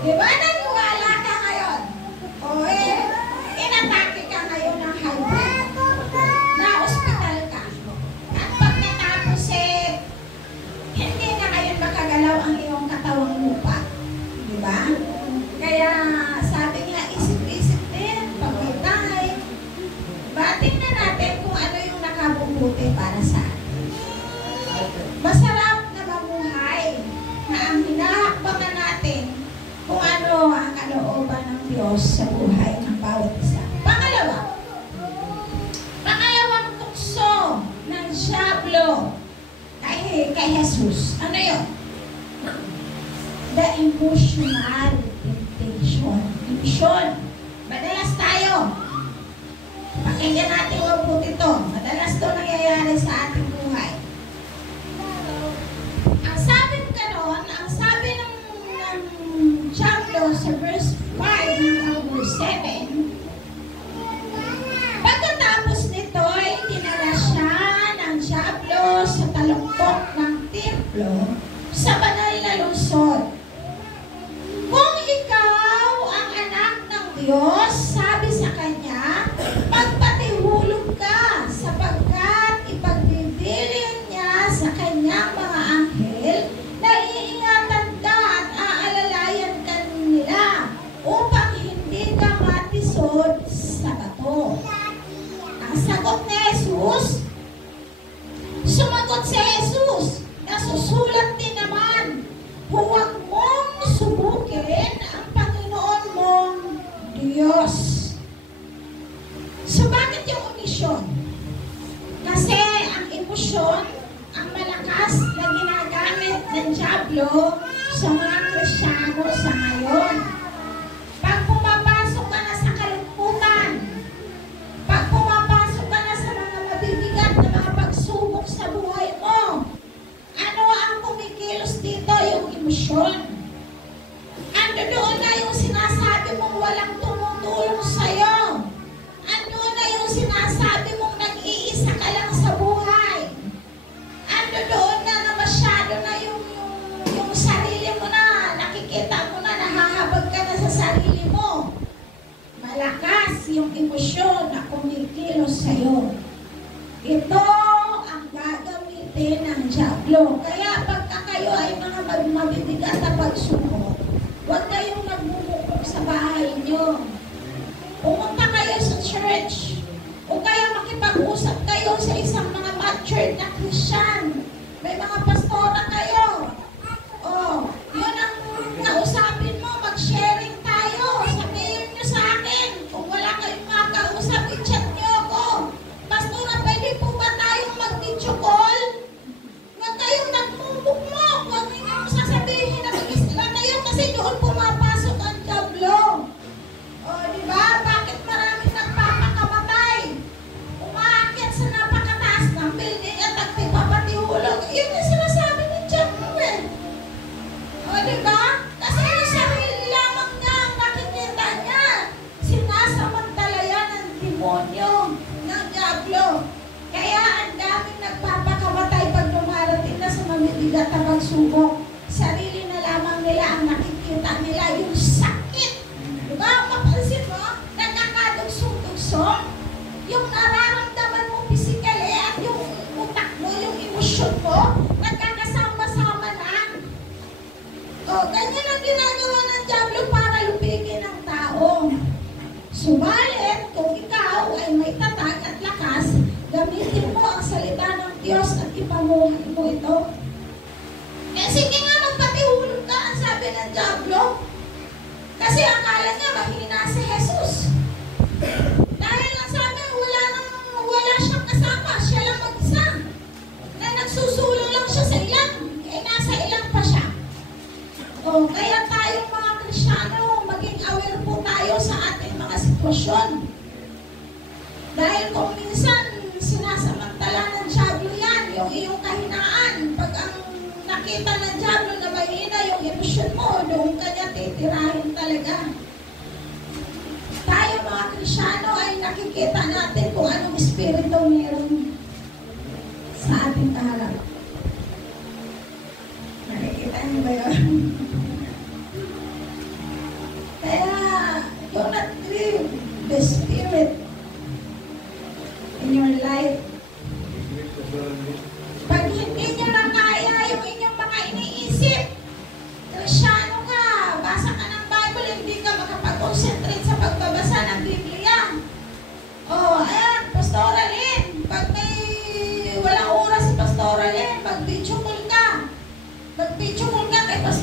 Di ba naniwala ka ngayon? O inatake ka ngayon ng high blood. Na-hospital ka. At pagkatapos hindi na ngayon makagalaw ang iyong katawang lupa. Di ba? Kaya sabi niya, isip-isip din, pagkatay. Bating na natin kung ano yung nakabubuti para sa atin. Masarap na mabuhay na ang hinahakbangan natin kung ano ang kalooban ng Diyos sa buhay ng bawat isa. Pangalawang tukso ng Diablo kay Jesus. Ano yun? The emotional temptation. Madalas tayo. Pakinggan natin ang mabuti ito. Madalas ito nangyayari sa ating buhay. Ang sabi ng Diablo sa verse 5 hanggang verse 7, pagkatapos nito ay dinala siya ng Diablo sa talumpok ng templo sa banal na lungsod. Kung ikaw ang anak ng Diyos, sabi sa kanya, magpatihulog ka sapagkat ipagbibilin niya sa kanyang mga anghel na iingatan ka at aalalayan ka nila upang hindi ka matisod sa bato. Ang sagot ni Jesus, sumagot si Jesus, nasusulat din naman, huwag mong subukin ang Panginoon mong Diyos. So bakit yung emosyon? Kasi ang emosyon, ang malakas na ginagamit ng Diablo sa mga Kristiyano sa ngayon. Pag pumapasok ka na sa kalungkutan, pag pumapasok ka na sa mga mabibigat na mga pagsubok sa buhay mo, ano ang kumikilos dito? Yung emosyon. Ando doon na yung sinasabi mong walang tumutulong sa'yo. Ando na yung sinasabi mong nag-iisa ka lang sa buhay. Ando doon na masyado na yung sarili mo na, nakikita mo na, nahahabag ka na sa sarili mo. Malakas yung emosyon na kumikilos sa'yo. Ito ang gagamitin ng Diablo. Kaya pagka kayo ay mga mabibigat na pagsubok, huwag kayong nagbubukok sa bahay niyo. Pumunta kayo sa church. O kaya makipag-usap kayo sa isang mga matured na Christian. May mga pastora kayo. Yun ang kausapin mo. Mag-sharing tayo. Sabihin nyo sa akin. Kung wala kayong makausap, i-chat nyo ako. Pastora, pwede po ba tayong mag-video call? Huwag kayong nagmumukmok. Huwag ninyong sasabihin na mag-isla kayo kasi doon pumapasok ang Diablo. Diba? Bakit maraming nagpapakamatay? Umaakit sa napakataas ng building at nagpapatihulog. Yun yung sinasabi ng Diablo diba? Kasi yung sarili lamang niya ang nakikita niya. Sinasamantala yan ng demonyo ng Diablo. Kaya ang daming nagpapakamatay pag dumarating na sa mamibigat na pagsubok. Sarili na lamang nila ang nakikita nila, yung sakit. Diba? Mapansin mo, nagkakadugsong-dugsong, yung nararamdaman mo physically at yung utak mo, yung emosyon mo, nagkakasama-sama na. Ganyan ang ginagawa ng Diablo para lupigin ang tao. Subalit, kung ikaw ay may tatag at lakas, gamitin mo ang salita ng Diyos at ipamuhay mo ito. Sige nga, magpatihulog ka, ang sabi ng Diablo. Kasi akala niya mahina si Jesus. Dahil ang sabi, wala siyang kasama, siya lang mag-isa. Na nagsusulong lang siya sa ilang, nasa ilang pa siya. Kaya tayong mga Kristiyano, maging aware po tayo sa ating mga sitwasyon. Dahil kung minsan, sinasamantala ng Diablo yan, yung iyong kahinaan. Pag ang nakita ng Diablo na mahina yung emosyon mo, doon ka niya titirahin talaga. Tayo mga Kristiyano ay nakikita natin kung anong espiritu meron sa ating kaharap. Nakikita niyo ba yun?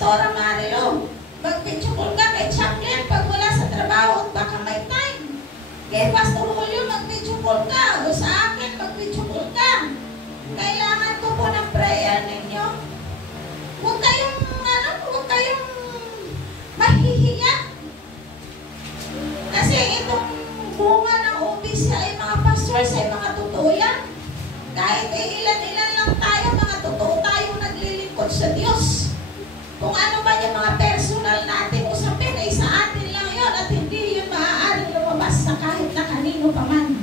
Pastora Marilo, mag-video call ka kay Chaplain pag wala sa trabaho, baka may time. Kay Pastor Julio, mag-video call ka. O sa akin, mag-video call ka. Kailangan ko po ng prayer ninyo. Huwag kayong mahihiya. Kasi itong bunga ng obis ay mga pastors ay mga totoo yan. Kahit ilan-ilan lang tayo, mga totoo tayo naglilingkod sa Diyos. Kung ano man yung mga personal natin usapin ay sa atin lang yun at hindi yun maaaring lumabas sa kahit na kanino pa man.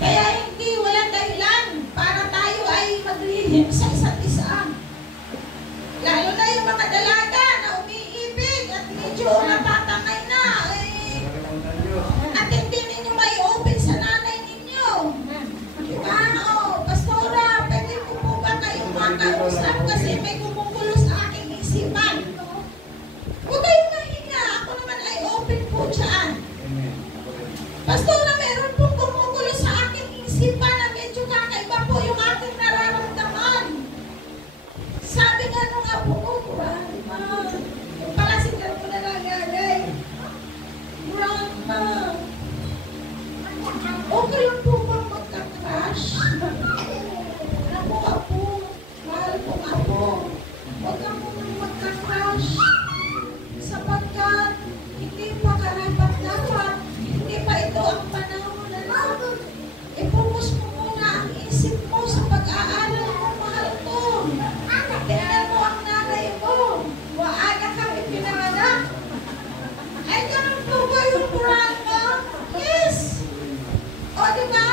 Kaya hindi walang dahilan para tayo ay maglihim sa isa't isa. Lalo na yung mga dalaga na umiibig at medyo natatangay na at hindi ninyo may open sa nanay ninyo. Diba? O, Pastora, pwede ko po ba kayong makausap kasi may gumugulo sa aking isipan. Huwag kayong mahinga. Ako naman ay open po dyan. Pastora, meron pong gumugulo sa aking isipan na medyo kakaiba po yung aking nararamdaman. Sabi nga nung apo ko, Grandma, yung pala sigal ko na nagagay. Grandma, okay lang po bang magka-crush? Ako, apo, mahal kong apo. Huwag ka munang magka-crush. Sapagkat hindi pa karapat-dapat, hindi pa ito ang panahon na lang. I-focus mo muna ang isip mo sa pag-aaral mo, mahal ko. Tingnan mo ang nanay mo. Waaga kang ipinanganak. Ay, ganun po ba yung Grandma? Yes! O, diba?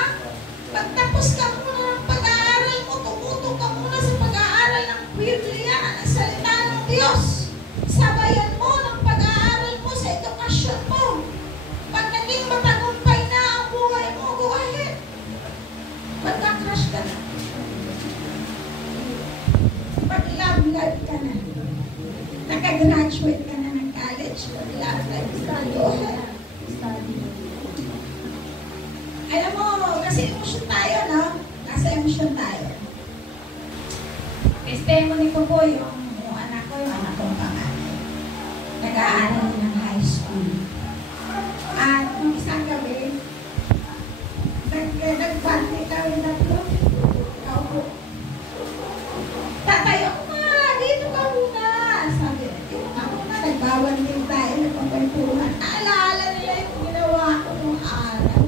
Pagtapos ka muna ng pag-aaral mo, tumutok ka muna sa pag-aaral ng Biblia, ang salita ng Diyos. Sabayan mo ng pag-aaral mo sa edukasyon mo. Pag naging matagumpay na ang buhay mo, go ahead. Magka-crush ka na. Pag-love ka na. Naka-graduate ka na ng college. Pag-love life ka na. Go ahead. Alam mo, kasi emosyon tayo, no? Kasi emosyon tayo. Testimony ko po yung anak kong panganay. Nag-aaral ng high school. At nung isang gabi, nag-party kami na po. Kaupo. Tatay, ako nga, dito ka muna. Sabi, dito ka muna. Nagbawan din tayo, nagpapagpuhan. Naalala nila yung ginawa ko nung araw.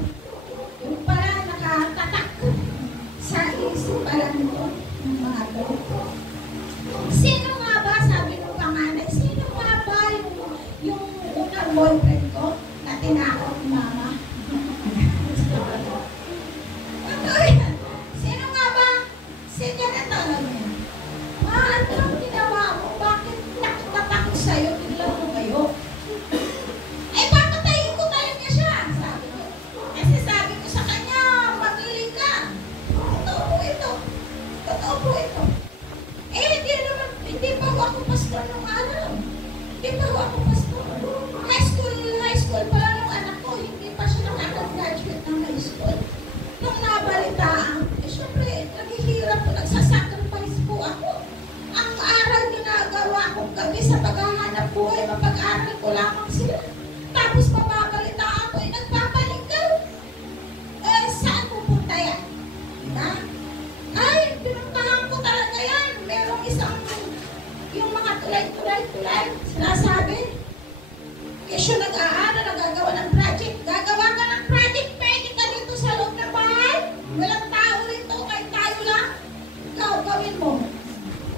Yung pala nakatatak sa isip pala nito ng mga to. Sino nga ba, sabi ng panganay, sino nga ba yung unang boyfriend ko na tinakot ni mama? Sino nga ba? Sige na tanong niya. Ano ang ginawa mo? Bakit nakitatakot sa'yo? Biglang tumayo. Ay, papatayin ko talaga siya, sabi ko. Kasi sabi ko sa kanya, magiling ka. Totoo po ito. Totoo po ito. Eh, hindi pa ako pastor nung araw. Hindi pa ako pastor. High school pa lang yung anak ko. Hindi pa siya nakaka-graduate ng high school. Nung nabalitaan, syempre, naghihirap po, nagsasacrifice po ako. Ang aral ginagawa kong gabi sa paghahanap buhay, mapag-aral ko lamang sila. Tapos mababalitaan ko, nagpapaligaw. Eh, saan pupunta yan? Diba? Ay, pinuntahan ko talaga yan. Merong isang, yung mga tulay, sinasabi, kesyo nag-aaral, nagagawa ng project. Gagawa ka ng project, pwede ka dito sa loob ng bahay. Walang tao rito, kahit tayo lang. Ikaw, gawin mo.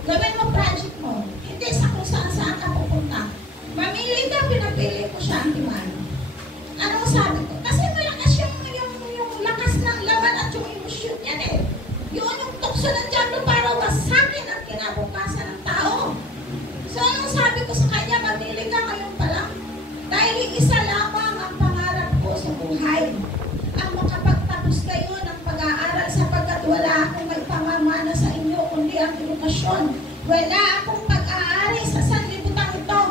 Gawin mo project mo. Hindi sa kung saan ka pupunta. Mamili ka, pinapili ko siya ang timano. Anong sabi ko? Kasi malakas yung lakas ng laman at yung emosyon yan eh. Yun yung tukso ng diablo para wasakin ang kinabukasan ng tao. So anong sabi ko sa kanya, mamili ka ngayon pa lang. Dahil isa lamang ang pangarap ko sa buhay. Ang makapagtapos kayo ng pag-aaral sapagkat wala akong may pamamana sa inyo kundi ang edukasyon. Wala akong pag-aari sa sanlibutan ito.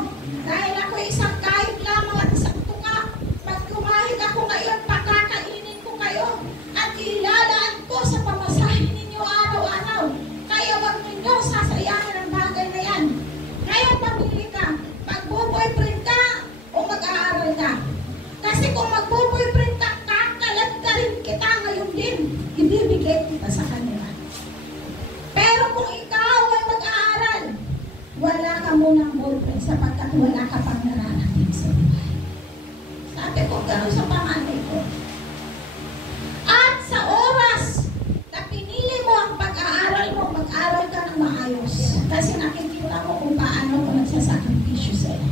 Dahil ako isang kahit lamang at isang tuka. Pag kumahig ako ngayon, pakakainin ko kayo at ilalaan ko sa pamasahin ninyo araw-araw. Kaya wag ninyo sasayangin ang bagay na yan. ganun sa panganay ko. At sa oras na pinili mo ang pag-aaral mo, mag-aaral ka ng maayos. Kasi nakikita mo kung paano ko nagsasakripisyo sa'yo.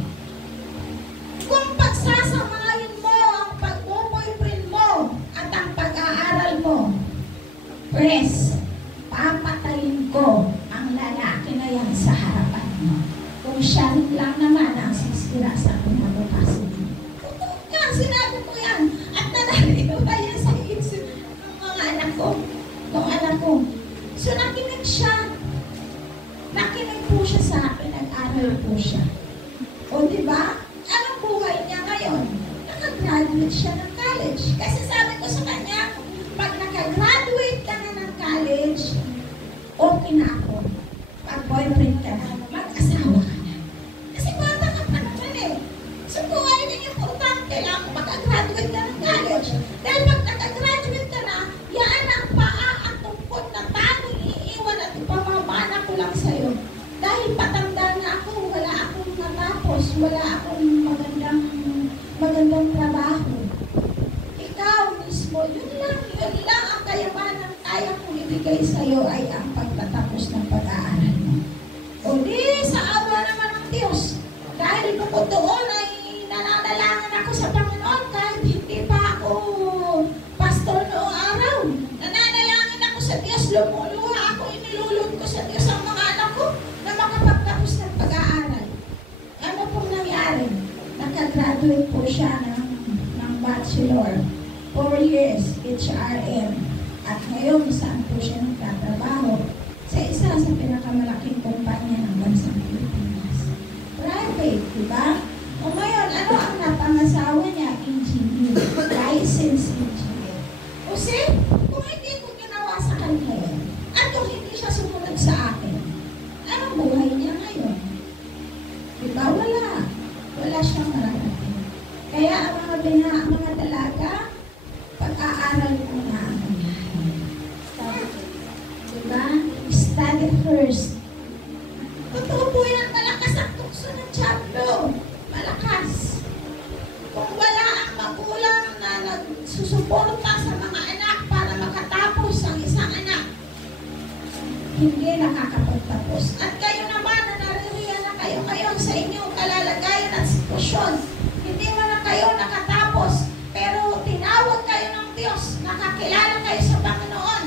Kung pagsasamahin mo ang pag-boyfriend mo at ang pag-aaral mo, press, papatayin ko ang lalaki na yan sa harapan mo. Kung siya lang naman ang sisira sa kinabukasan mo. Totoo nga, sinabi ko yan. At nanarinig ba yan sa isip ng mga anak ko? Ng anak ko. So nakinig siya. Nakinig po siya sa akin. Nag-aral po siya. O diba? Anong buhay niya ngayon? Nakagraduate siya ng college. Kasi sabi ko sa kanya, pag nakagraduate ka na ng college, okay na ako. Pag boyfriend ka na, mag-asawa ka na. Kasi bata ka pa naman eh. So kung ay yung importante lang kung makagraduate ka ng college. Dahil pag nakagraduate ka na, yan ang paa at tungkol na tanging iiwan at ipamamana ko lang sa'yo. Dahil patanda na ako, wala akong natapos, wala akong magandang trabaho. Ikaw mismo, yun lang ang kayamanan kaya kong ibigay sa'yo ay ang pagtatapos ng pag-aaral mo. O di, sa awa naman ng Diyos, dahil bukod doon ay nananalangin ako sa Panginoon kahit hindi pa ako pastor noong araw. Nananalangin ako sa Diyos, lumuluha ako, inilulod ko sa Diyos ang mga anak ko na makapagtapos ng pag-aaral. Ano pong nangyari? Nakagraduate po siya ng bachelor. 4 years, HRM. At ngayon, saan po siya nagtatrabaho? Sa isa sa pinakamalaking kumpanya ng bansang Pilipinas. Private, di ba? O ngayon, ano ang napangasawa niya? Engineer. Licensed engineer. O see, kung hindi ko ginawa sa kanya yan, at kung hindi siya sumunod sa akin, anong buhay niya ngayon? Di ba? Wala. Wala siyang mararating. Kaya ang mga dalaga, pag-aaral ko na ang nangyari. Diba? Study first. Totoo po yan, malakas ang tukso ng Diablo. Malakas. Kung wala ang magulang na nagsusuporta sa mga anak para makatapos ang isang anak, hindi nakakapagtapos. At kayo naman na naririyan na kayo ngayon sa inyong kalalagayan at sitwasyon, hindi man na kayo nakatapos, pero tinawag kayo ng Diyos, nakakilala kayo sa Panginoon,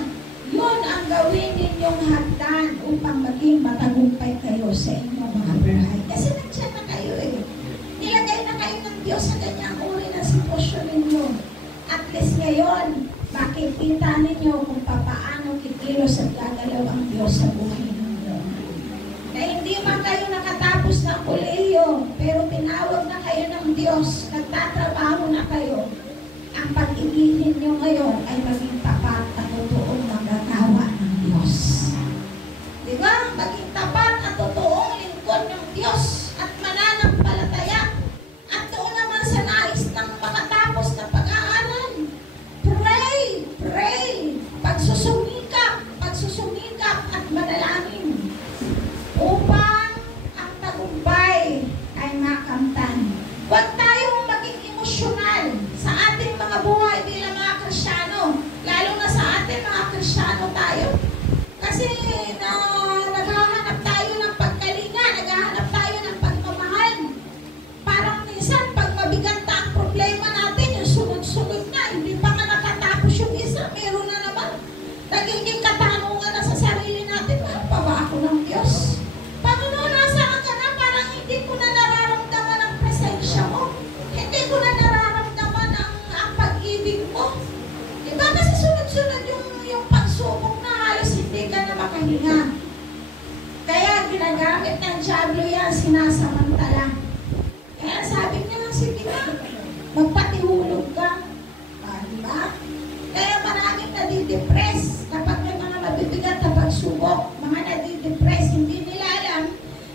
yun ang gawin ninyong hagdan upang maging matagumpay kayo sa inyong mga buhay. Kasi nandiyan na kayo eh. Nilagay na kayo ng Diyos sa ganyang uri na sitwasyon ninyo. At least ngayon, makikita ninyo kung paano kikilos at gagalaw ang Diyos sa buhay ninyo. Na hindi man kayo nakatapos ng kolehiyo, pero tinawag na kayo ng Diyos, nagtatrabaho na kayo. Ang pag-ibigin nyo ngayon ay maging tapat at totoong magagawa ng Diyos. Diba? Maging tapat at totoong lingkod ng Diyos at mananampalataya. At doon naman sa nais ng makatapos na pag-aaral. Pray! Pray! Pagsusumikap at manalangin upang ang tagumpay ay makamtan. Huwag tayong maging emosyonal sa ating mga buhay bilang mga Kristiyano, lalo na sa ating mga Kristiyano tayo. Kasi naghahanap tayo ng pagkalinga, naghahanap tayo ng pagmamahal. Parang minsan, pag mabigat na ang problema natin, yung sunod-sunod na, hindi pa nga nakatapos yung isa, meron na naman. Nagiging katanungan na sa sarili natin, mahal pa ba ako ng Diyos? Panginoon, nasaan ka na? Parang hindi ko na nararamdaman ang presensya mo. Hindi ko na nararamdaman ang pag-ibig mo. Diba? Kasi sunod-sunod yung pagsubok na halos hindi ka na makahinga. Kaya ginagamit ng Diablo yan, sinasamantala. Kaya sabi niya, sige na, magpatihulog ka. Diba? Kaya maraming nadidepress kapag may mga mabibigat na pagsubok, mga nadidepress, hindi nila alam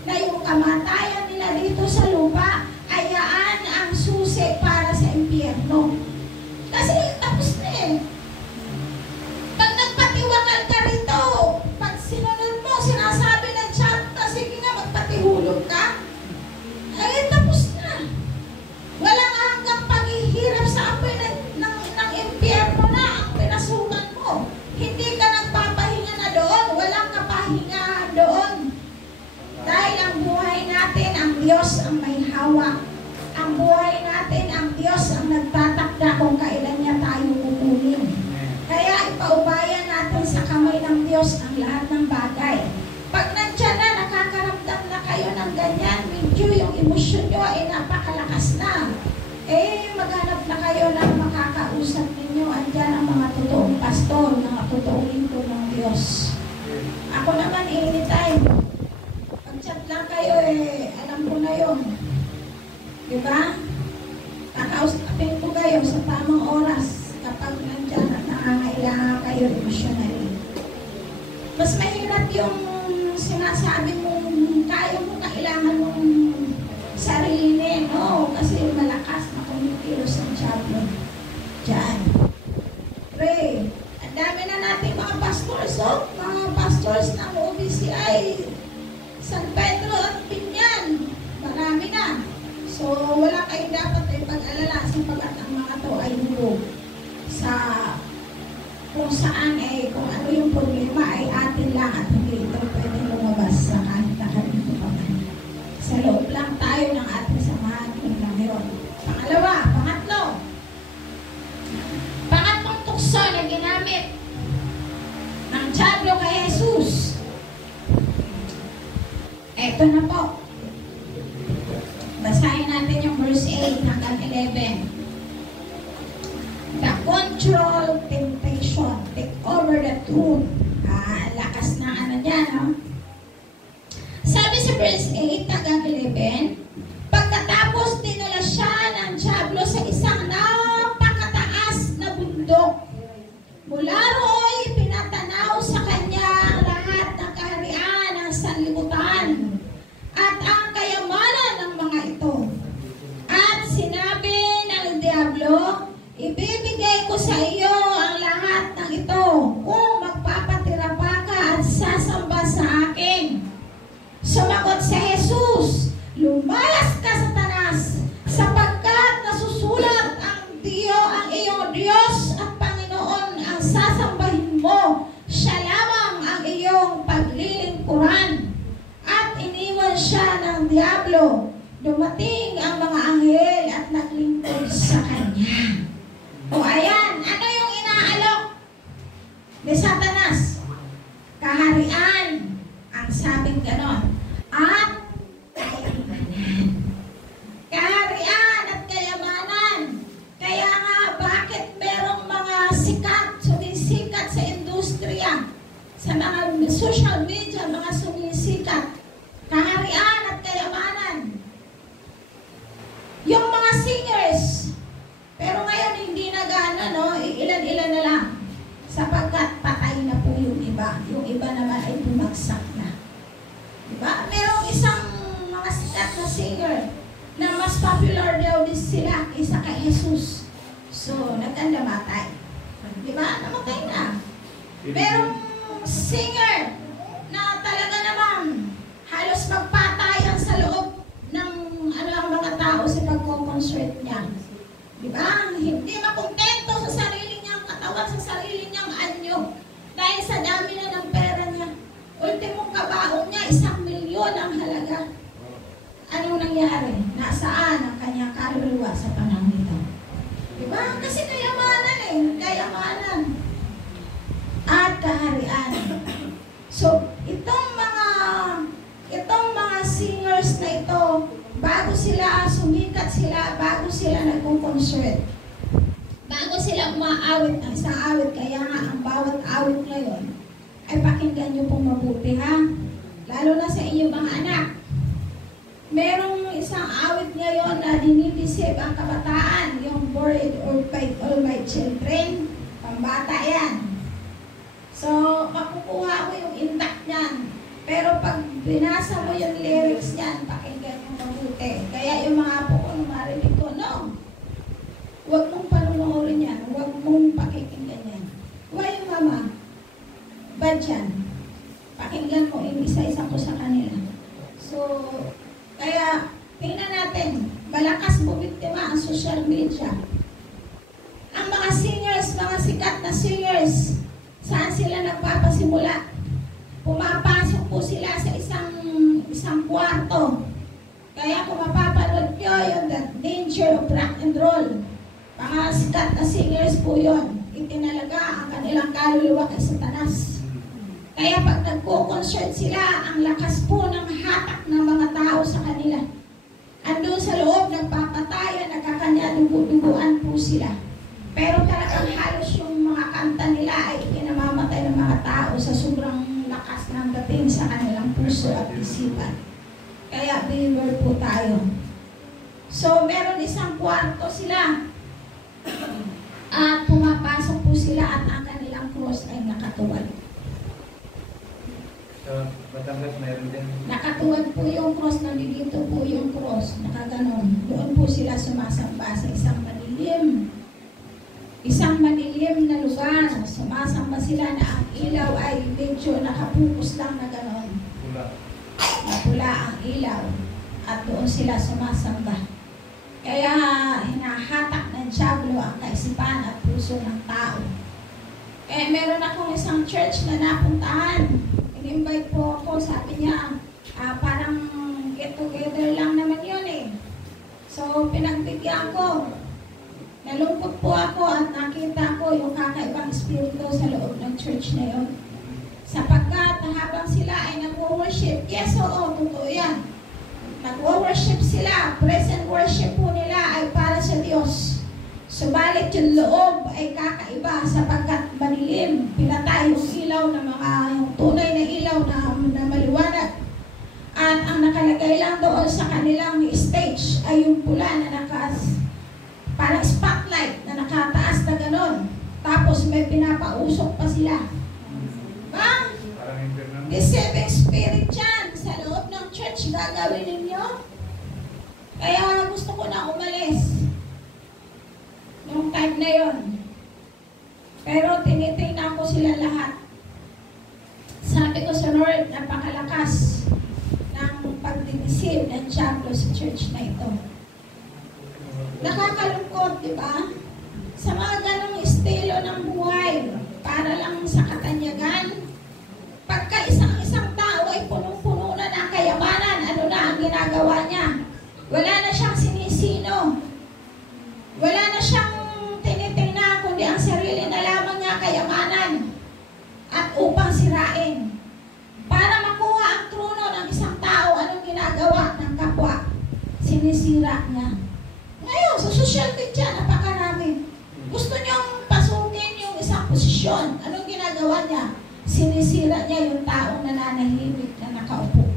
na yung kamatayan nila dito sa lupa ay yaan ang susi para sa impyerno. Kasi tapos na eh. Pag nagpatiwakal ka rito, pag sinunod mo, sinasabi ng chat na sige nga magpatihulog ka, ay tapos na. Walang hanggang paghihirap sa kamay ng Diyos ang lahat ng bagay. Pag nandyan na, nakakaramdam na kayo ng ganyan, medyo yung emosyon nyo ay napakalakas na. Maghanap na kayo ng makakausap ninyo. Andyan ang mga totoong pastor, mga totoong lingkod ng Diyos. Ako naman, anytime. Pag-chat lang kayo, alam ko na yun. Diba? Kakausapin ko kayo sa tamang oras kapag nandyan at nakakailangan kayo emotionally. Mas mahirap yung sinasabi mong kaya mo, kailangan mong sarili, no? Kasi malakas na kumikilos ang diablo. Diyan. Pray. Ang dami na natin mga pastors, mga pastors ng OBCI, San Pedro at Pinyan. Marami na. So, wala kayong dapat ay pag-alala sapagkat ang mga to ay huro sa kung saan kung ano yung problema ay atin lang at hindi ito pwede lumabas sa kahit na kanito pa man. Sa loob lang tayo ng ating samahan ng Panginoon. Pangatlong tukso na ginamit ng diablo kay Jesus. Eto na po. Basahin natin yung verse 8 hanggang 11. The control temptation take over the throne. Lakas na niya, no? Sabi sa verse 8 hanggang 11, pagkatapos dinala siya ng diablo sa isang napakataas na bundok. Mula ro'y pinatanaw sa kanya ang lahat ng kaharian ng sanlibutan at ang kayamanan ng mga ito. At sinabi ng diablo, ibibigay ko sa iyo ang lahat ng ito kung magpapatira pa ka at sasamba sa akin. Sumagot si Jesus, lumalas ka, Satanas, sapagkat nasusulat ang iyong Diyos at Panginoon ang sasambahin mo. Siya lamang ang iyong paglilingkuran. At iniwan siya ng diablo. Dumating ang mga anghel at naglingkod sa kanya. O ayan, ano yung inaalok ni Satanas? Kaharian, ang sabing ganon. At kayamanan. Kaharian at kayamanan. Kaya nga, bakit merong mga sumisikat sa industriya, sa mga social media, mga sumisikat? Kaharian at kayamanan. Yung mga singers, pero ngayon hindi na gana, no? Ilan-ilan na lang. Sapagkat patay na po yung iba. Yung iba naman ay bumagsak na. Diba? Merong isang mga sikat na singer na mas popular daw din sila kaysa kay Jesus. So, nagkandamatay. Diba? Namatay na. Merong singer na talaga naman halos magpatayan sa loob ng ang mga tao sa pagko-concert niya. Diba? Hindi makontento sa sarili niyang katawan, sa sarili niyang anyo. Dahil sa dami na ng pera niya. Ultimong kabaong niya, 1 milyon ang halaga. Anong nangyari? Nasaan ang kanyang kaluluwa sa panahon nito? Diba? Kasi kayamanan kayamanan. At kaharian. So, itong mga singers na ito, bago sila sumikat bago sila nagko-concert, bago sila umaawit ng isang awit, kaya nga ang bawat awit ngayon ay pakinggan nyo pong mabuti, ha? Lalo na sa inyong mga anak. Merong isang awit ngayon na dinidisip ang kabataan, yung Born by All My Children, pambata yan. So, makukuha mo yung intact niyan. Pero pag binasa mo yung lyrics niyan, pakinggan mo mabuti. Kaya yung mga apo ko nung marinig ko, no, huwag mong panunuorin yan, huwag mong pakikinggan yan. Why, mama? Bad yan. Pakinggan mo, isa-isa ko sa kanila. So, kaya, tingnan natin, malakas bumiktima ang social media. Ang mga singers, mga sikat na singers, saan sila nagpapasimula? Pumapasok po sila sa isang kwarto. Kaya kung mapapanood nyo yung The Danger of Rock and Roll, mga sikat na singers po yun. Itinalaga ang kanilang kaluluwa kay Satanas. Kaya pag nagko-concert sila, ang lakas po ng hatak ng mga tao sa kanila. Andun sa loob, nagpapatayan, nagkakanya-duguan po sila. Pero talagang halos yung mga kanta nila ay kinamamatay ng mga tao sa sobrang lakas ng dating sa kanilang puso at isipan. Kaya believer po tayo. So, meron isang kwarto sila. At pumapasok po sila at ang kanilang cross ay nakatuwad. So, Batangas meron din. Nakatuwad po yung cross, nandito po yung cross, nakaganon. Doon po sila sumasamba sa isang madilim na lugar. Sumasamba sila na ang ilaw ay medyo nakapupos lang na ganon. Pula ang ilaw. At doon sila sumasamba. Kaya hinahatak ng diablo ang kaisipan at puso ng tao. Eh, meron akong isang church na napuntahan. In-invite po ako, sabi niya, parang get together lang naman yun eh. So, pinagbigyan ko. Nalungkot po ako at nakita ko yung kakaibang espiritu sa loob ng church na yun. Sapagkat habang sila ay nag-worship, yes, oo, totoo yan. Nag-worship sila, present worship po nila ay para sa Diyos. Subalit yung loob ay kakaiba sapagkat madilim, pinatay yung ilaw na yung tunay na ilaw na maliwanag. At ang nakalagay lang doon sa kanilang stage ay yung pula na parang spotlight na nakataas na ganon. Tapos may pinapausok pa sila. Ba? Deceiving spirit yan sa loob ng church gagawin ninyo. Kaya gusto ko na umalis noong time na yon. Pero tinitingnan ko sila lahat. Sabi ko sa Lord, napakalakas ng pagdideceive ng diablo sa church na ito. Nakakalungkot, di ba? Sa mga ganong estilo ng buhay, para lang sa katanyagan, pagka isang tao ay punong-puno na ng kayamanan, ano na ang ginagawa niya? Wala na siyang sinisino. Wala na siyang tinitingnan, kundi ang sarili na lamang niya kayamanan at upang sirain. Para makuha ang trono ng isang tao, anong ginagawa ng kapwa? Sinisira niya. Ngayon, sa social media, napakarami. Gusto niyong pasukin yung isang posisyon. Anong ginagawa niya? Sinisira niya yung taong nananahimik na nakaupo.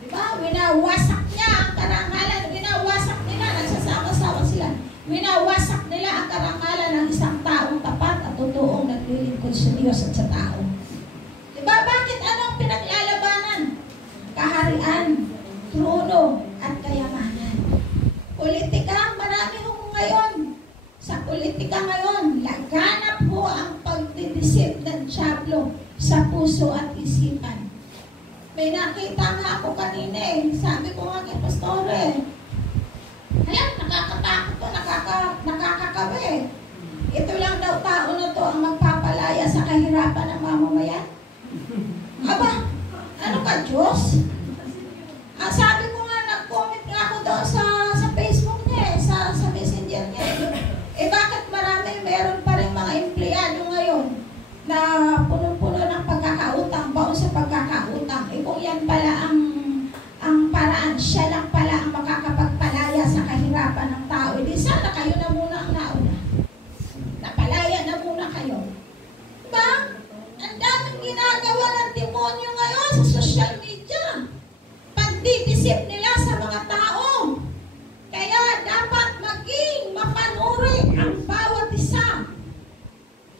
Diba? Winawasak niya ang karangalan. Winawasak nila, nagsasama-sama sila. Winawasak nila ang karangalan ng isang taong tapat at totoong naglilingkod sa Diyos at sa tao. Diba? Bakit anong pinaglalabanan? Kaharian, trono, at kayamanan. Politika, marami ho ngayon. Sa politika ngayon, laganap ho ang pagdidisip ng diablo sa puso at isipan. May nakita nga ako kanina eh. Sabi ko nga kay Pastore, ayan, nakakatakot to, nakakakabe. Ito lang daw tao na to ang magpapalaya sa kahirapan ng mamamayan. Aba, ano ka, Diyos? Sabi ko nga, nag-comment nga ako doon sa Facebook niya, sa messenger niya. Bakit meron pa rin mga empleyado ngayon na punong-puno ng pagkakautang, baon sa pagkakautang. Kung yan pala ang paraan, siya lang pala ang makakapagpalaya sa kahirapan ng tao. Di sana kayo na muna ang nauna. Napalaya na muna kayo. Diba? Ang daming ginagawa ng demonyo ngayon sa social media. Pagdidisip nila sa mga tao. Kaya dapat maging mapanuri ang bawat isa.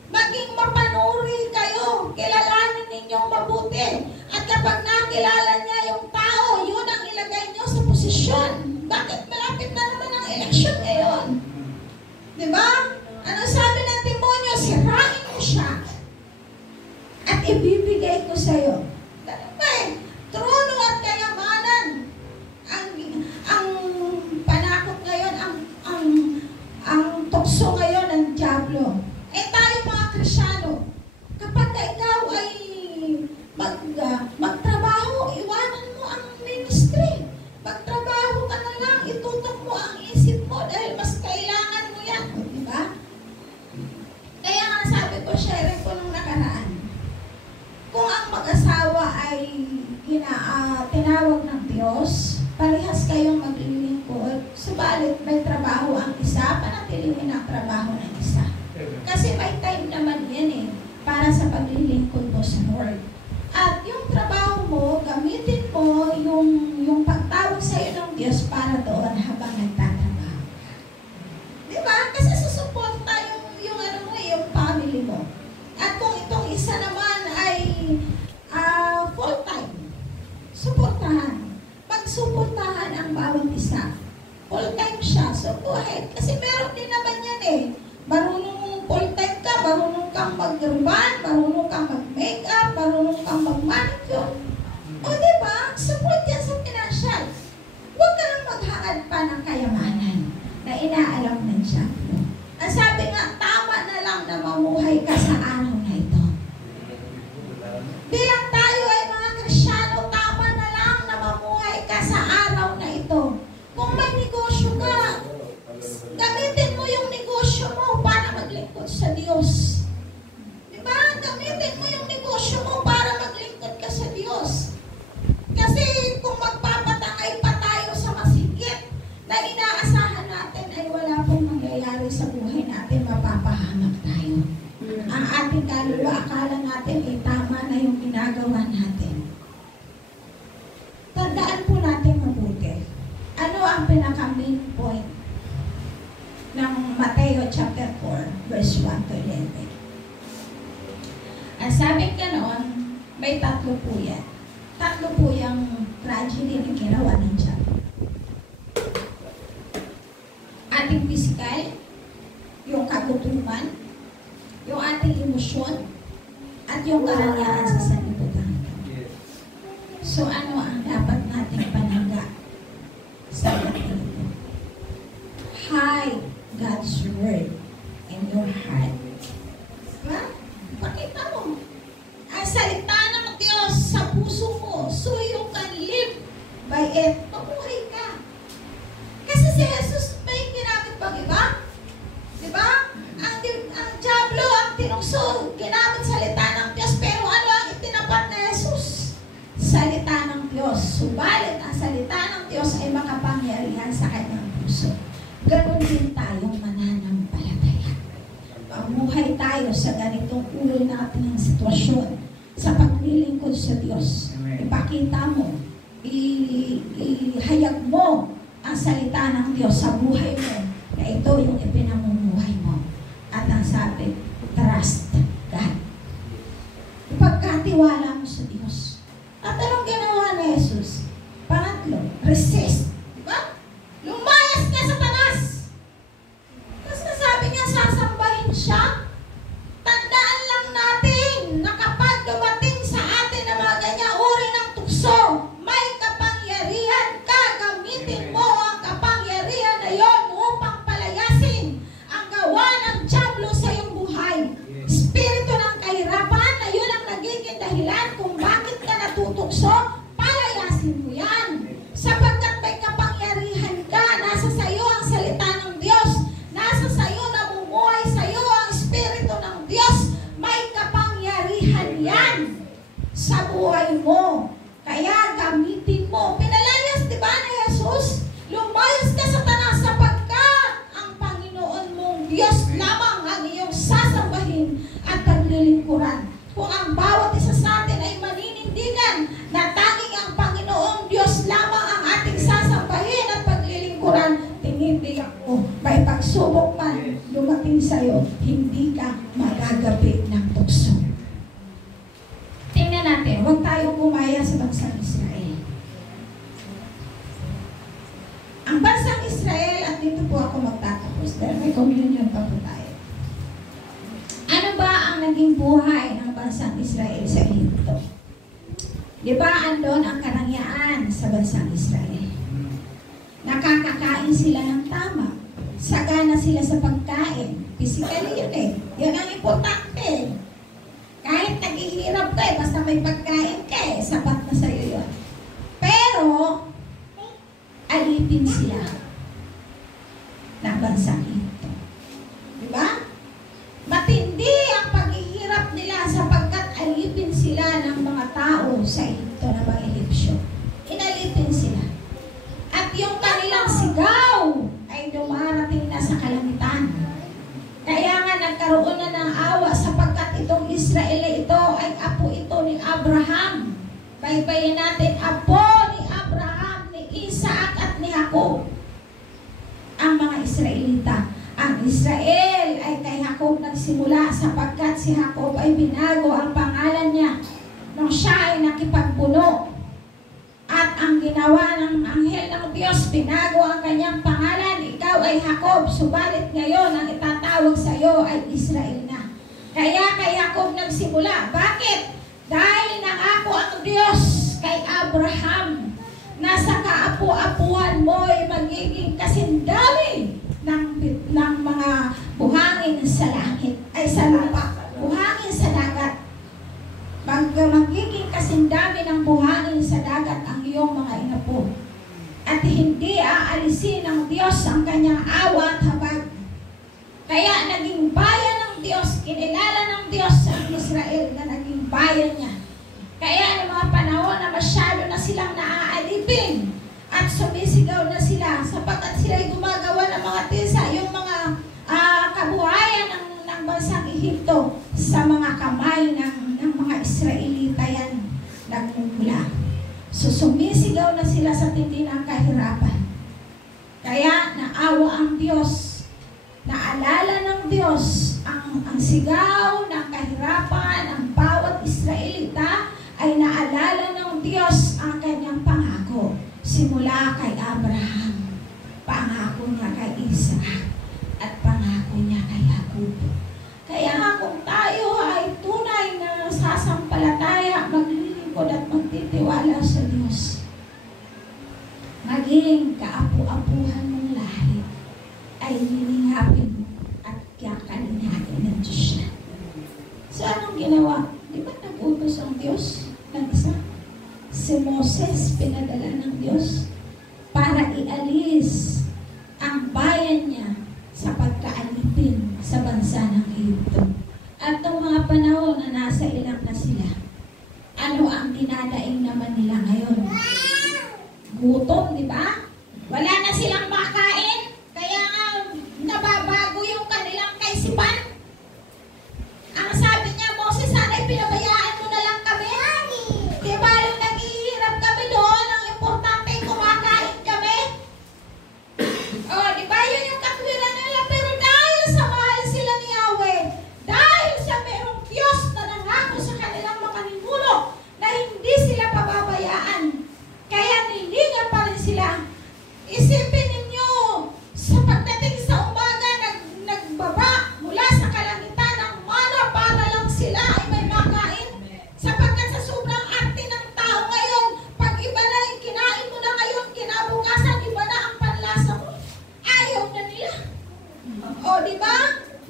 Maging mapanuri kayo. Kilalanin ninyong mabuti. At kapag nakilala niya yung tao, yun ang ilagay niyo sa posisyon. Bakit malapit na naman ang eleksyon ngayon? Diba? Ano sabi ng demonyo? Sirain mo siya. At ibibigay ko sa'yo. Ganun ba eh? Trono at kayamanan. Ang panakot ngayon, ang tukso ngayon ng diablo. Eh tayo mga Kristyano, kapag ikaw ay magtrabaho, iwanan mo ang ministry. Magtrabaho ka na lang, itutok mo ang isip mo dahil mas kailangan mo yan. Diba? Kaya nga sabi ko, sharing ko nung nakaraan. kung ang mag-asawa ay tinawag ng Diyos, parehas kayong maglilingkod, subalit may trabaho ang isa, panatilihin ang trabaho ng isa. Kasi may time naman yan eh, para sa paglilingkod mo sa Lord. At yung trabaho mo, gamitin mo yung pagtawag sa'yo ng Diyos para doon habang nagtatrabaho. Diba? Kasi susuporta yung family mo. At kung itong isa naman ay full-time, suportahan. Pagsuportahan ang bawat isa. Full-time siya, so go ahead. Kasi meron din naman yan eh. Marunong full-time ka, marunong kang mag-ruban, marunong kang mag-makeup, marunong kang mag-manicure. O diba? Support yan sa financial. Huwag ka nang maghangad pa ng kayamanan na inaalam ng diablo. Ang sabi nga, tama na lang na mamuhay ka sa araw na ito. Bilang tayo ay mga Kristyano, tama na lang na mamuhay ka sa araw na ito. Kung may negosyo ka, gamitin mo yung negosyo mo para maglingkod sa Diyos. Diba? Gamitin mo yung negosyo mo para maglingkod ka sa Diyos. Kasi kung magpapatangay pa tayo sa masigit na inaasahan natin ay wala pong mangyayari sa buhay natin, mapapahamak tayo. Ang ating kaluluwa, akala natin ay tama na yung ginagawa natin. Tandaan po natin mabuti. Ano ang pinaka-main point ng Mateo chapter 4, verse 1 to 11? Ang sabi ka noon, may tatlo po yan. Tatlo po yung tragedy na ginawa ng diablo. Ating physical, yung kagutuman, yung ating emosyon, at yung karangyaan sa sanlibutan. So ano ang dapat nating panangga sa ating ito? Hide God's word in your heart. Diba? Pakita mo. Ang salita ng Diyos sa puso mo, so you can live by it. Mabuhay ka. Kasi si Jesus may ginamit bang iba? Diba? Ang diablo, ang tinukso, ginamit salita ng Diyos, pero ano ang itinapat na Jesus? Salita ng Diyos. Subalit, ang salita ng Diyos ay makapangyarihan sa kanyang puso. Ganon din tayong mananampalataya. Pamuhay tayo sa ganitong uri natin ng sitwasyon sa paglilingkod sa Diyos. Ipakita mo, ihayag mo ang salita ng Diyos sa buhay mo na ito yung ipinamumuhay mo. At ang sabi, trust God. Ipagkatiwala mo sa Diyos. At anong ginawa ni Jesus? Pangatlo, resist. Diba? Lumayas ka sa tanas. Tapos nasabi niya, sasambahin siya. Tandaan lang natin na kapag dumating sa atin na mga ganyang uri ng tukso, may kapangyarihan ka. Gamitin mo ang kapangyarihan na yon upang palayasin ang gawa ng diablo sa iyong buhay. Espiritu ng kahirapan na yun ang nagiging dahilan kung bakit ka natutukso, palayasin mo yan. Sapagkat may kapangyarihan ka, nasa sayo ang salita ng Diyos, nasa sayo, namumuhay sayo ang Espiritu ng Diyos, may kapangyarihan yan sa buhay mo. Kaya gamitin mo. Pinalayas, di ba, ni Jesus? Lumayas ka sa tanas sapagkat ang Panginoon mong Diyos lamang ang iyong sasambahin at paglilingkuran. Kung ang bawat isa sa atin ay maninindigan na tanging ang Panginoong Diyos lamang ang ating sasambahin at paglilingkuran, tinitiyak mo, may pagsubok man dumating sa'yo, hindi ka magagabi ng tukso. Tingnan natin, huwag tayong bumaya sa bansang Israel. Ang bansang Israel, at dito po ako magtatapos dahil may communion pa po tayo. Ano ba ang naging buhay ng bansang Israel sa Egypto? Di ba andon ang karangyaan sa bansang Israel? Nakakakain sila ng tama. Sagana sila sa pagkain. Physically yun eh. Yun ang importante. Kahit naghihirap ka eh, basta may pagkain ka eh, sapat na sa'yo yun. Pero, alipin sila ng bansang ito. Diba? Matindi ang paghihirap nila sapagkat alipin sila sila ng mga tao sa Ehipto na mga Ehipsyo. Inalipin sila. At yung kanilang sigaw ay dumarating na sa kalangitan. Kaya nga nagkaroon na ng awa sapagkat itong Israel na ito ay apo ito ni Abraham. Baybayin natin, apo ni Abraham, ni Isaac at ni Jacob. Ang mga Israelita. Ang Israel ay kay Jacob nagsimula sapagkat si Jacob ay binago ang pangalan niya nung siya ay nakipagpuno. At ang ginawa ng anghel ng Diyos, binago ang kanyang pangalan. Ikaw ay Jacob, subalit ngayon ang itatawag sa iyo ay Israel na. Kaya kay Jacob nagsimula. Bakit? Dahil nangako ang Diyos kay Abraham na sa kaapu-apuhan mo ay magiging kasindami ng mga buhangin sa langit, ay sa lupa, buhangin sa dagat. Magiging kasindami ng buhangin sa dagat ang iyong mga inapo. At hindi aalisin ng Diyos ang kanyang awa at habag. Kaya naging bayan ng Diyos, kinilala ng Diyos ang Israel na naging bayan niya. Kaya ng mga panahon na masyado na silang naaalipin at sumisigaw na sila sapagkat sila'y gumagawa ng mga tisa, yung mga kabuhayan ng bansang Ehipto sa mga kamay ng mga Israelita yan nagmumula. So sumisigaw na sila sa tindi ng kahirapan. Kaya naawa ang Diyos, naalala ng Diyos ang sigaw ng kahirapan ng bawat Israelita, ay naalala ng Diyos ang kanyang pangako. Simula kay Abraham, pangako niya kay Isaac, at pangako niya kay Jacob. Kaya kung tayo ay tunay na sasampalataya, maglilingkod at magtitiwala sa Diyos, maging kaapu-apuhan ng lahi, ay nilingapin at kakalinahin ng Diyos na. So anong ginawa? Di ba nag-utos ang Diyos ng isa? Si Moses pinadala ng Diyos para ialis ang bayan niya sa pagkaalipin sa bansa ng Ehipto. At noong mga panahon na nasa ilang na sila, ano ang dinadaing naman nila ngayon? Gutom, di ba? Wala na silang makain, kaya nga nababago yung kanilang kaisipan. Ang sabi niya, Moses, sana'y pinabayaan mo na lang kami. Di ba, nung naghihirap kami doon, ang importante kumakain kami. O, di ba, yun yung katwiran nila. Pero dahil sa mahal sila ni Yahweh, dahil sa merong Diyos na nangako sa kanilang mga ninuno, na hindi sila pababayaan, kaya nilingan pa rin sila. Isipin ninyo, sa pagdating sa umaga, nagbaba mula sa kalangitan ng mana para lang sila ay may makain. Sapagkat sa sobrang arte ng tao ngayon, pag iba na yung kinain mo na ngayon, kinabukasan, iba na ang panlasa mo. Ayaw na nila. O, di ba?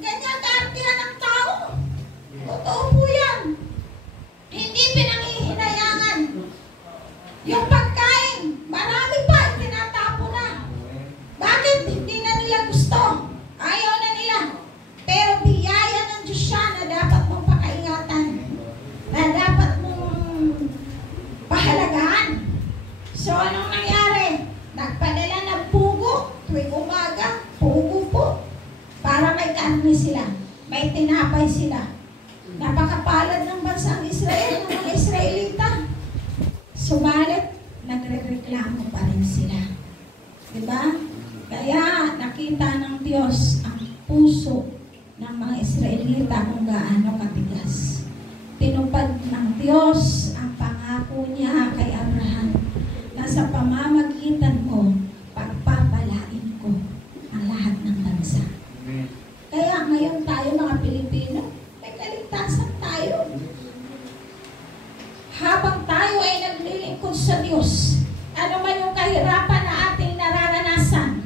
Ganyan kaartihan ng tao. Totoo po yan. Hindi pinangihinayangan. Yung pagkain, marami pa, tinatapo na. Bakit? Hindi na nila gusto. Ayaw na nila. Pero biyaya ng Diyos siya na dapat mong pakaingatan. Na dapat mong pahalagaan. So, anong nangyari? Nagpadala ng pugo. Tuwing umaga, pugo po. Para may karne sila. May tinapay sila. Napakapalad ng bansang Israel, ng mga Israelita. Subalit, nagrereklamo pa rin sila. Diba? Kaya nakita ng Diyos ang puso ng mga Israelita kung gaano katigas. Tinupad ng Diyos ang pangako niya kay Abraham na sa pamamagitan mo, pagpapalain ko ang lahat ng bansa. Kaya ngayon tayo mga Pilipino, may kaligtasan tayo. Habang tayo ay naglilingkod sa Diyos, ano man yung kahirapan na ating nararanasan,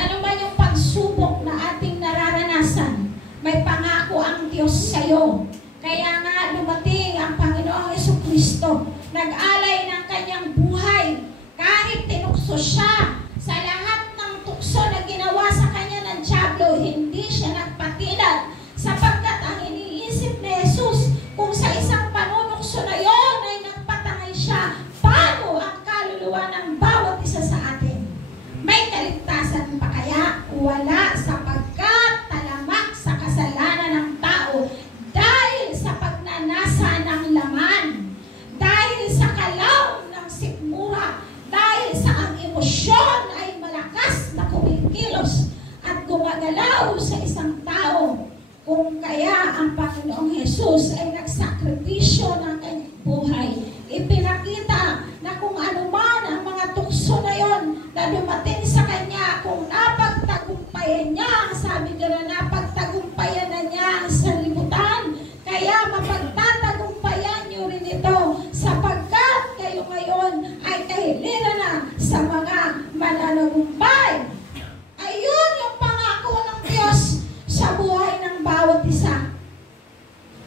ano man yung pagsubok na ating nararanasan, may pangako ang Diyos sa iyo. Kaya nga dumating ang Panginoong Jesucristo, nag-alay ng kanyang buhay, kahit tinukso siya sa lahat ng tukso na ginawa sa kanya ng dyablo, hindi siya nagpatinag, sapagkat ang iniisip ni Jesus, kung sa isang panunukso na Kaya ang Panginoong Jesus ay nagsakripisyo ng kanyang buhay. Ipinakita na kung ano man ang mga tukso na yon na dumating sa kanya, kung napagtagumpayan niya, sabi nila, napagtagumpayan na niya ang sanlibutan, kaya mapagtatagumpayan niyo rin ito, sapagkat kayo ngayon ay kahiliran na sa mga mananagumpay. Ayun yung pangako ng Diyos sa buhay ng bawat isa.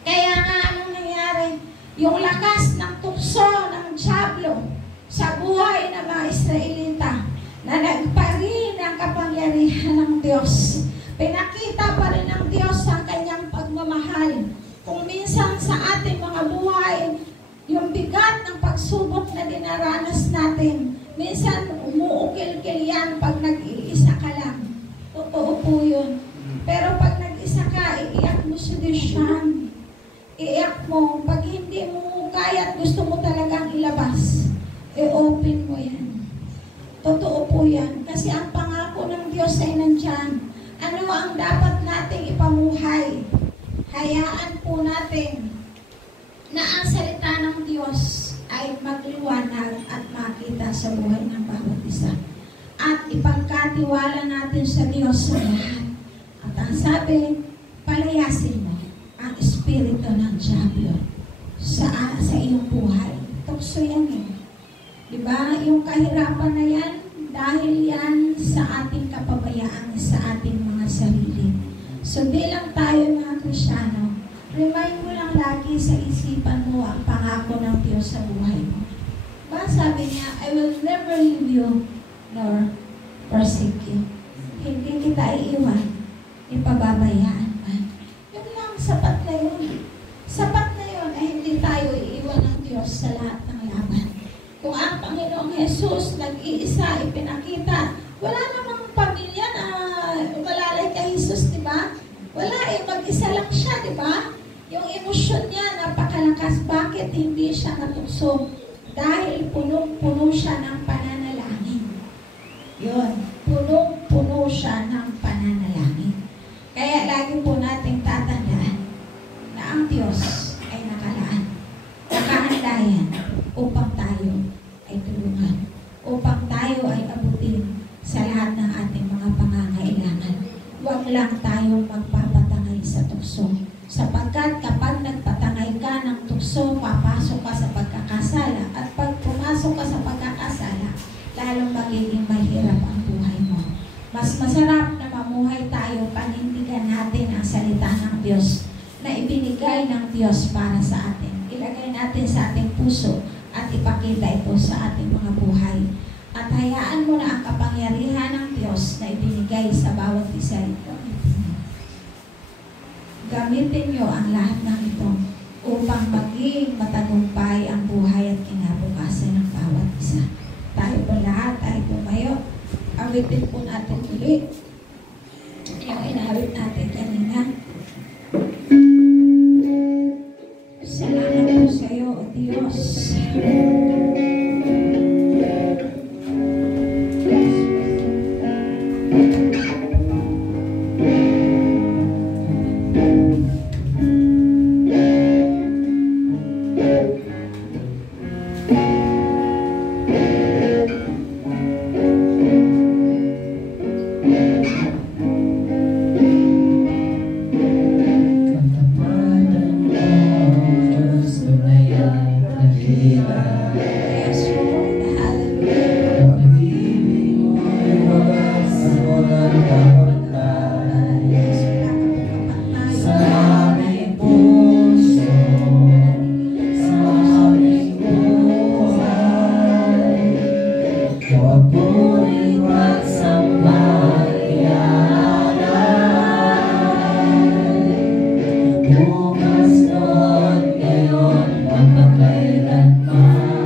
Kaya nga, anong nangyari? Yung lakas ng tukso ng dyablo sa buhay ng mga Israelita na nagparin ang kapangyarihan ng Diyos. Pinakita pa rin ng Diyos ang kanyang pagmamahal. Kung minsan sa ating mga buhay, yung bigat ng pagsubok na dinaranas natin, minsan umuukil-kil yan pag nag-iisa ka lang. Totoo po yun. Pero pag nag-isa ka, iiyak mo sa Diyos. Iiyak mo. Pag hindi mo kaya at gusto mo talagang ilabas, i-open mo yan. Totoo po yan. Kasi ang pangako ng Diyos ay nandyan. Ano ang dapat nating ipamuhay? Hayaan po natin na ang salita ng Diyos ay magliwanag at makita sa buhay ng bawat isa. At ipagkatiwala natin sa Diyos sa lahat. At ang sabi, palayasin mo ang espiritu ng dyablo sa iyong buhay. Tukso yan eh. Diba? Yung kahirapan na yan, dahil yan sa ating kapabayaan, sa ating mga sarili. So bilang tayo mga Kristiyano, remind mo lang lagi sa isipan mo ang pangako ng Diyos sa buhay mo. Diba? Sabi niya, I will never leave you nor forsake you. Hindi kita iiwan, ipababayaan man. Yun lang, sapat na yun. Sapat na yun ay hindi tayo iiwan ng Diyos sa lahat ng laban. Kung ang Panginoong Jesus nag-iisa, ipinakita, wala namang pamilya na malalay kay Jesus, di ba? Wala eh, mag-isa lang siya, di ba? Yung emosyon niya, napakalakas. Bakit hindi siya natukso? Dahil punong-puno siya ng pananalangin. Yun, punong-puno siya ng pananalangin. Kaya lagi po nating tatandaan na ang Diyos ay nakalaan. Nakahanda yan upang tayo ay tulungan. Upang tayo ay abutin sa lahat ng ating mga pangangailangan. Huwag lang tayong magpapatangay sa tukso. Sapagkat kapag nagpatangay ka ng tukso, papasok ka sa pagkakasala. At pag pumasok ka sa pagkakasala, lalong magiging mahirap ang buhay mo. Mas masarap na mamuhay tayo, panindigan natin ang salita ng Diyos na ibinigay ng Diyos para sa atin. Ilagay natin sa ating puso at ipakita ito sa ating mga buhay. At hayaan mo na ang kapangyarihan ng Diyos na ibinigay sa bawat isa ito. Gamitin niyo ang lahat ng ito upang maging matagumpay ang buhay at kinabukasan ng bawat isa. Tayo po lahat ay tumayo. Awitin po natin ulit yung inawit natin kanina. Salamat po sa iyo, O Diyos. Bukas noon, ngayon, magpakailanman.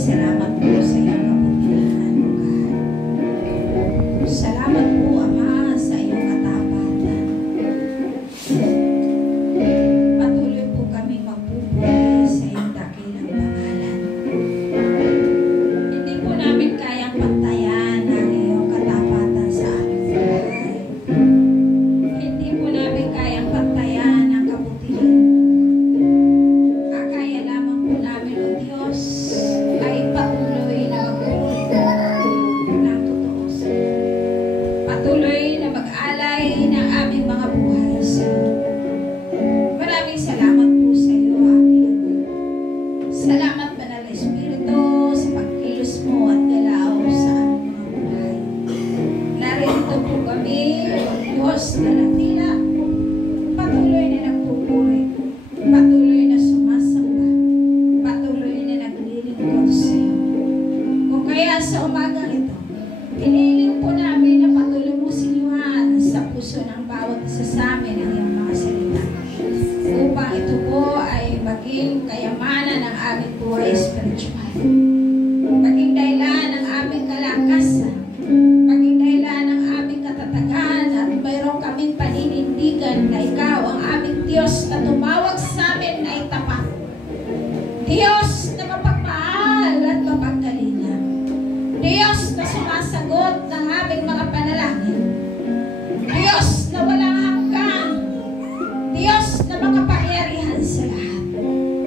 salamat po sa iyong kabutihan, O God. Salamat po, Ama, sa iyong katapatan. Patuloy po kami magpupuri sa iyong dakilang pangalan. Hindi po namin kayang pantayan ang iyong katapatan sa aming buhay. Hindi po namin kayang pantayan ang kabutihan. Kaya lamang po namin, O Diyos, ay patuloy na magpupuri ng totoo sa iyo. Patuloy na mag-alay ng aming mga buhay sa iyo. Maraming salamat po sa iyo, aking Ama. Salamat, Banal na Espiritu, sa pagkilos mo at galaw sa aming mga buhay. Narito po kami, O Diyos, na natila, patuloy na nagpupuri, patuloy na sumasamba, patuloy na naglilingkod sa iyo. Kung kaya sa umagang ito, piniling po namin na patuloy mo siniwan sa puso ng bawat isa sa amin ang iyong mga salita. Upang ito po ay maging kayamanan ng aming buhay spiritual. Maging dahilan ng aming kalakasan. Maging dahilan ng aming katatagan at mayroon kaming paninindigan na ikaw ang aming Diyos na tumawag sa amin ay tapat. Diyos na mapagmahal at mapagkalinga. Diyos na sumasagot ng aming mga panalangin. Diyos na walang hanggan. Diyos na makapangyarihan sa lahat.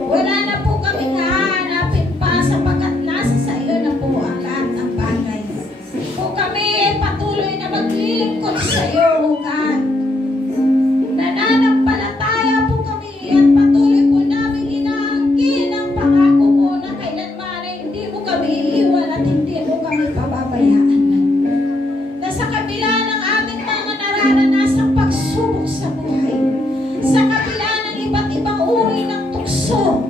Wala na po kaming hahanapin pa sapagkat nasa sa iyo na po ang lahat ng bagay. Kung kami ay patuloy na maglilingkod sa iyo, O God, nananampalataya po kami at patuloy po namin inaangkin ang pangako mo na kailanman ay hindi mo kami iiwan at hindi mo kami pababayaan. Na sa kabila ng aming mga nararanasang pagsubok sa buhay, sa kabila ng iba't ibang uri ng tukso,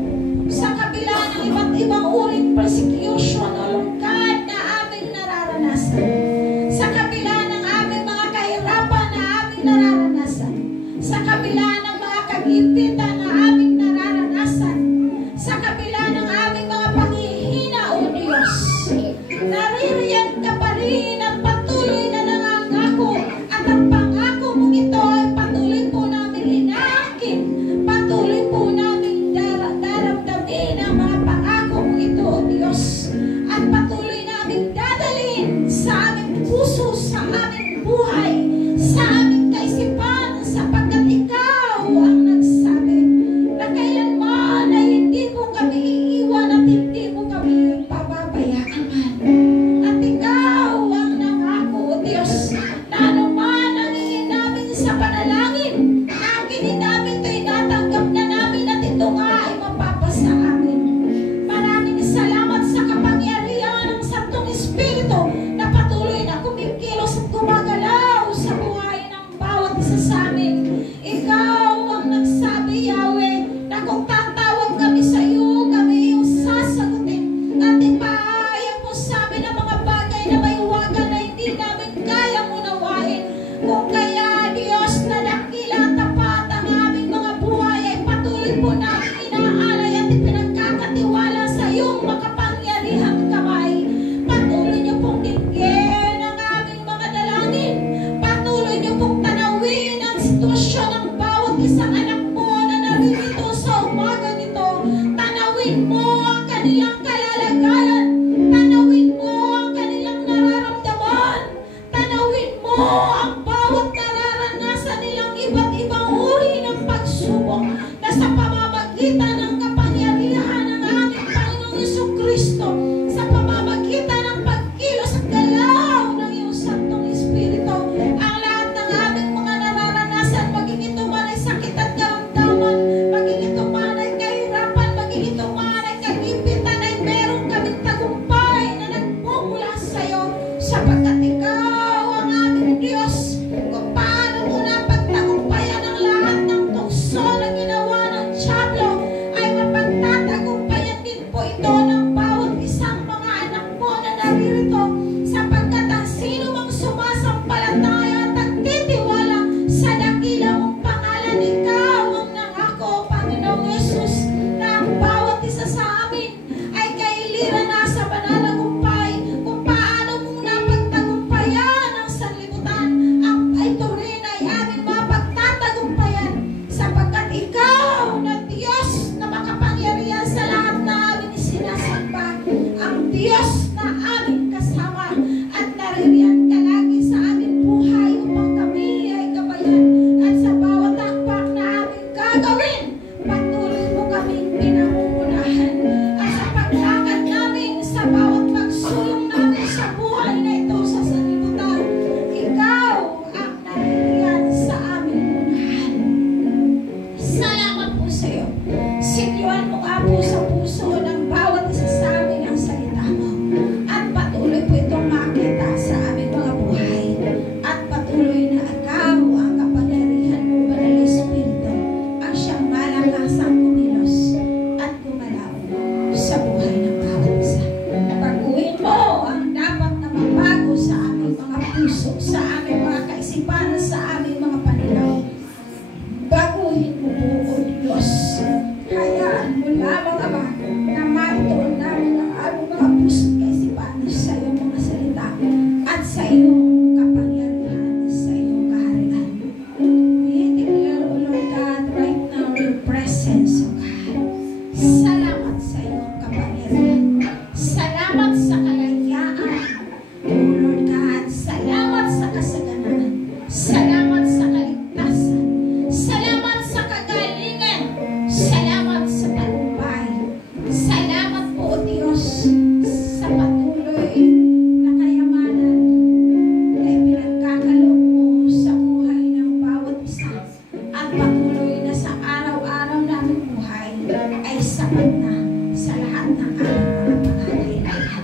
sa kabila ng iba't ibang uri ng persecution o lungkad na aming nararanasan, sa kabila ng aming mga kahirapan na aming nararanasan, sa kabila ng mga kagipitan na aming nararanasan, sa kabila ng aming mga panghihina, O Diyos, Diyos na aming kasama at naririyan ka lagi sa aming buhay upang kami ay gabayan at sa bawat hakbang na aming gagawin, patuloy mo kaming pinangungunahan at sa paglakad namin sa bawat pagsulong namin sa buhay na ito sa sanlibutan, ikaw ang naririyan sa aming unahan. Salamat po sa iyo. Sinyuan mo nga po sa puso ng bawat isa sa amin ang salita mo. At patuloy po itong makita sa aming mga buhay. At patuloy na ikaw ang kapangyarihan mo, Banal na Espiritu, ang siyang malakasang kumilos at gumalaw sa buhay ng bawat isa. Baguhin mo ang dapat na mabago sa aming mga puso, sa aming mga kaisipan, sa aming mga pananaw. Baguhin mo po, O Diyos. Hayaan mo lamang, Ama, na maituon namin ang aming mga puso at kaisipan sa iyong mga salita at sa iyong kapangyarihan, sa iyong kaharian. We declare, O Lord God, right now your presence, O God. Salamat sa iyong kapangyarihan. Salamat sa kalayaan, O Lord God. Salamat sa kasaganan. Salamat sa kaligtasan. Salamat sa kagalingan. Salamat sa tagumpay. Salamat po, O Diyos, sa patuloy na kayamanan na ipinagkakaloob mo sa buhay ng bawat isa at patuloy na sa araw-araw naming buhay ay sapat na sa lahat ng aming mga pangangailangan.